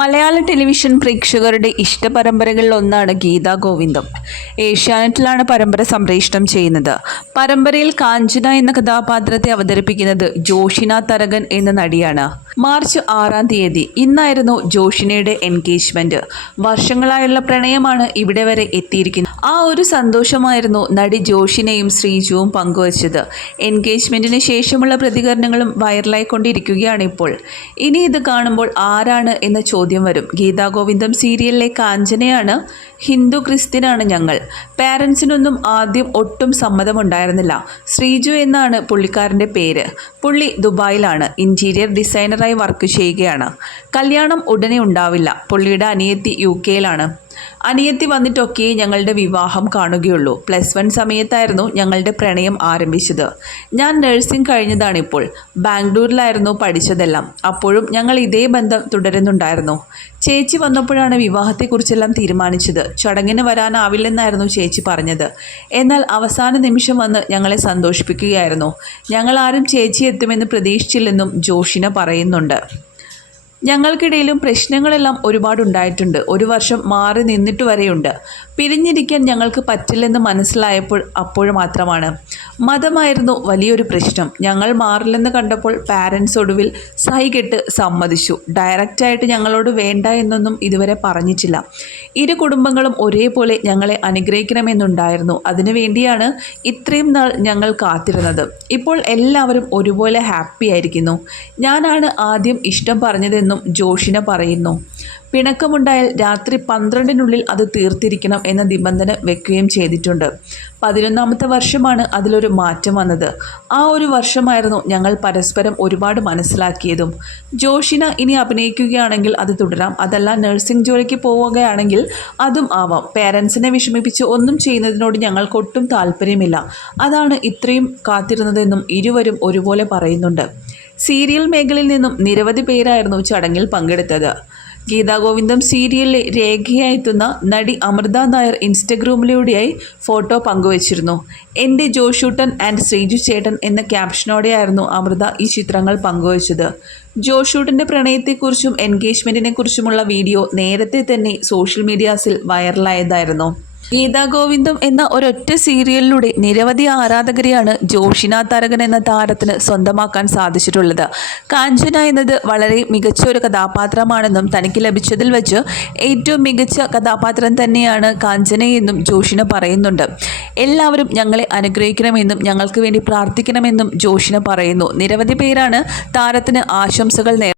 മലയാള television പ്രേക്ഷകരുടെ ഇഷ്ട പരമ്പരകളിൽ ഒന്നാണ് ഗീതാ ഗോവിന്ദം. ഏഷ്യാനെറ്റിലാണ് പരമ്പര സംപ്രേഷണം ചെയ്യുന്നത്. പരമ്പരയിൽ കാഞ്ചന എന്ന കഥാപാത്രത്തെ അവതരിപ്പിക്കുന്നത് ജോഷിന തരകൻ എന്ന നടിയാണ്. മാർച്ച് ആറാം തീയതി ഇന്നായിരുന്നു ജോഷിനയുടെ എൻഗേജ്മെന്റ്. വർഷങ്ങളായുള്ള പ്രണയമാണ് ഇവിടെ വരെ എത്തിയിരിക്കുന്നത്. ആ ഒരു സന്തോഷമായിരുന്നു നടി ജോഷിനെയും ശ്രീജുവും പങ്കുവച്ചത്. എൻഗേജ്മെന്റിന് ശേഷമുള്ള പ്രതികരണങ്ങളും വൈറലായിക്കൊണ്ടിരിക്കുകയാണ് ഇപ്പോൾ. ഇനി ഇത് കാണുമ്പോൾ ആരാണ് എന്ന ചോദ്യം വരും. ഗീതാ ഗോവിന്ദം സീരിയലിലെ കാഞ്ചനയാണ് ഹിന്ദു ക്രിസ്ത്യനാണ് ഞങ്ങൾ. പാരൻസിനൊന്നും ആദ്യം ഒട്ടും സമ്മതമുണ്ടായിരുന്നില്ല. ശ്രീജു എന്നാണ് പുള്ളിക്കാരന്റെ പേര്. പുള്ളി ദുബായിലാണ്. ഇന്റീരിയർ ഡിസൈനറായി വർക്ക് ചെയ്യുകയാണ്. കല്യാണം ഉടനെ ഉണ്ടാവില്ല. പുള്ളിയുടെ അനിയത്തി യു കെയിലാണ്. അനിയത്തി വന്നിട്ടൊക്കെ ഞങ്ങളുടെ വിവാഹം കാണുകയുള്ളൂ. പ്ലസ് വൺ സമയത്തായിരുന്നു ഞങ്ങളുടെ പ്രണയം ആരംഭിച്ചത്. ഞാൻ നഴ്സിംഗ് കഴിഞ്ഞതാണിപ്പോൾ. ബാംഗ്ലൂരിലായിരുന്നു പഠിച്ചതെല്ലാം. അപ്പോഴും ഞങ്ങൾ ഇതേ ബന്ധം തുടരുന്നുണ്ടായിരുന്നു. ചേച്ചി വന്നപ്പോഴാണ് വിവാഹത്തെക്കുറിച്ചെല്ലാം തീരുമാനിച്ചത്. ചടങ്ങിന് വരാനാവില്ലെന്നായിരുന്നു ചേച്ചി പറഞ്ഞത്. എന്നാൽ അവസാന നിമിഷം വന്ന് ഞങ്ങളെ സന്തോഷിപ്പിക്കുകയായിരുന്നു. ഞങ്ങളാരും ചേച്ചി എത്തുമെന്ന് പ്രതീക്ഷിച്ചില്ലെന്നും ജോഷിന പറയുന്നുണ്ട്. ഞങ്ങൾക്കിടയിലും പ്രശ്നങ്ങളെല്ലാം ഒരുപാടുണ്ടായിട്ടുണ്ട്. ഒരു വർഷം മാറി നിന്നിട്ട് വരെയുണ്ട്. പിരിഞ്ഞിരിക്കാൻ ഞങ്ങൾക്ക് പറ്റില്ലെന്ന് മനസ്സിലായപ്പോൾ അപ്പോൾ മാത്രമാണ്. മതമായിരുന്നു വലിയൊരു പ്രശ്നം. ഞങ്ങൾ മാറില്ലെന്ന് കണ്ടപ്പോൾ പാരൻസ് ഒടുവിൽ സഹികെട്ട് സമ്മതിച്ചു. ഡയറക്റ്റായിട്ട് ഞങ്ങളോട് വേണ്ട എന്നൊന്നും ഇതുവരെ പറഞ്ഞിട്ടില്ല. ഇരു കുടുംബങ്ങളും ഒരേപോലെ ഞങ്ങളെ അനുഗ്രഹിക്കണമെന്നുണ്ടായിരുന്നു. അതിനുവേണ്ടിയാണ് ഇത്രയും നാൾ ഞങ്ങൾ കാത്തിരുന്നത്. ഇപ്പോൾ എല്ലാവരും ഒരുപോലെ ഹാപ്പി ആയിരിക്കുന്നു. ഞാനാണ് ആദ്യം ഇഷ്ടം പറഞ്ഞതെന്നും ജോഷിന പറയുന്നു. പിണക്കമുണ്ടായാൽ രാത്രി പന്ത്രണ്ടിനുള്ളിൽ അത് തീർത്തിരിക്കണം എന്ന നിബന്ധന വെക്കുകയും ചെയ്തിട്ടുണ്ട്. പതിനൊന്നാമത്തെ വർഷമാണ് അതിലൊരു മാറ്റം വന്നത്. ആ ഒരു വർഷമായിരുന്നു ഞങ്ങൾ പരസ്പരം ഒരുപാട് മനസ്സിലാക്കിയതും. ജോഷിന ഇനി അഭിനയിക്കുകയാണെങ്കിൽ അത് തുടരാം. അതല്ല നഴ്സിംഗ് ജോലിക്ക് പോവുകയാണെങ്കിൽ അതും ആവാം. പേരൻസിനെ വിഷമിപ്പിച്ച് ഒന്നും ചെയ്യുന്നതിനോട് ഞങ്ങൾക്ക് ഒട്ടും താല്പര്യമില്ല. അതാണ് ഇത്രയും കാത്തിരുന്നതെന്നും ഇരുവരും ഒരുപോലെ പറയുന്നുണ്ട്. സീരിയൽ മേഖലയിൽ നിന്നും നിരവധി പേരായിരുന്നു ചടങ്ങിൽ പങ്കെടുത്തത്. ഗീതാഗോവിന്ദം സീരിയലിലെ രേഖയായെത്തുന്ന നടി അമൃത നായർ ഇൻസ്റ്റഗ്രാമിലൂടെയായി ഫോട്ടോ പങ്കുവച്ചിരുന്നു. എന്റെ ജോഷൂട്ടൻ ആൻഡ് ശ്രീജു ചേട്ടൻ എന്ന ക്യാപ്ഷനോടെയായിരുന്നു അമൃത ഈ ചിത്രങ്ങൾ പങ്കുവച്ചത്. ജോഷൂട്ടിന്റെ പ്രണയത്തെക്കുറിച്ചും എൻഗേജ്മെന്റിനെക്കുറിച്ചുമുള്ള വീഡിയോ നേരത്തെ തന്നെ സോഷ്യൽ മീഡിയാസിൽ വൈറലായതായിരുന്നു. ഗീതാ ഗോവിന്ദം എന്ന ഒരൊറ്റ സീരിയലിലൂടെ നിരവധി ആരാധകരെയാണ് ജോഷിന താരകൻ എന്ന താരത്തിന് സ്വന്തമാക്കാൻ സാധിച്ചിട്ടുള്ളത്. കാഞ്ചന എന്നത് വളരെ മികച്ച ഒരു കഥാപാത്രമാണെന്നും തനിക്ക് ലഭിച്ചതിൽ വെച്ച് ഏറ്റവും മികച്ച കഥാപാത്രം തന്നെയാണ് കാഞ്ചനയെന്നും ജോഷിന പറയുന്നുണ്ട്. എല്ലാവരും ഞങ്ങളെ അനുഗ്രഹിക്കണമെന്നും ഞങ്ങൾക്ക് വേണ്ടി പ്രാർത്ഥിക്കണമെന്നും ജോഷിന പറയുന്നു. നിരവധി പേരാണ് താരത്തിന് ആശംസകൾ നേ